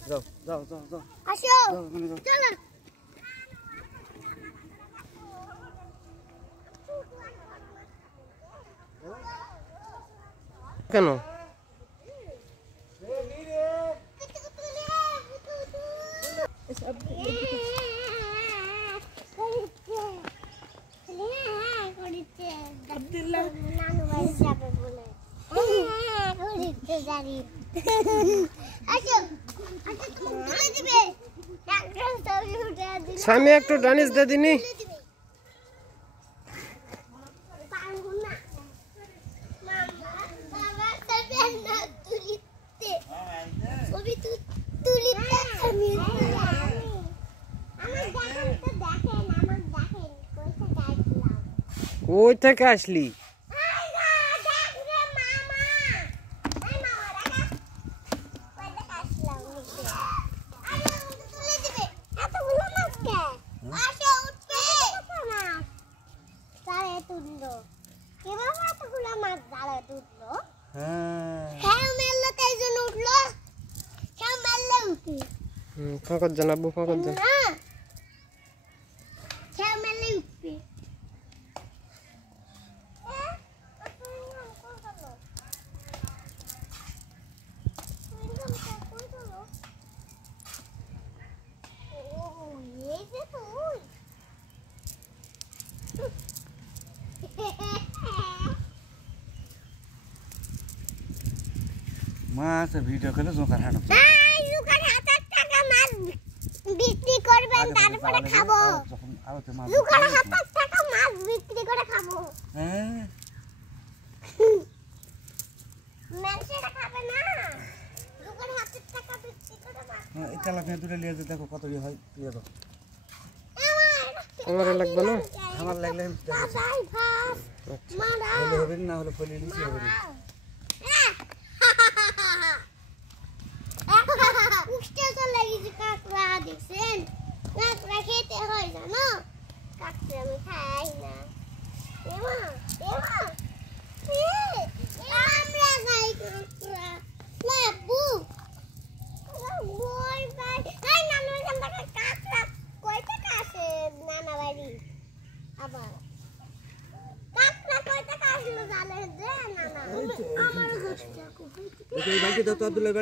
जाओ আসো চলো কেন আব্দুল্লাহ নানু বাড়ি যাবে বলে ঘুরতে যাবি আসো তুলে দিবে ডাক্তার সবই উঠে দিল সামনে একটু ডানিস দে দিনি পারবো না মামা বাবা সবে না তুলিতে সবই তুলিতে আমি আমার দেখেন কই থেকে আসলি ফাঁকত জানাবো ফাঁকত জান মাছ ভিডিও করে জোকার হাঁটো বিক্রি করবেন তারপরে খাবো জোকার 70 টাকা মাছ বিক্রি করে খাবো হ্যাঁ মানুষেরা খাবে না জোকার 70 টাকা বিক্রি করে মাছ এই তেলাপিয়া দুটো নিয়ে যে দেখো কত হয় দিয়ে দাও আমার লাগবে না আমার লাগলে বাবাই ভাত মারা হবে না হলে ফলি নিচে হবে না উঠতে তো লাগিয়েছে কাঁকড়া দেখছেন কাঁকড়া খেতে হয় জানো কাঁকড়া আমি খাই না এমা আমরা খাই কাঁকড়া লাবু বই ভাই এই নানু এখান থেকে কাঁকড়া কয় টাকা আসে নানা বাড়ি আবার কাঁকড়া কয় টাকা আসলো জানে দে নানা আমার গোষ্ঠী এই বালতি দাও তো আব্দুল্লাহ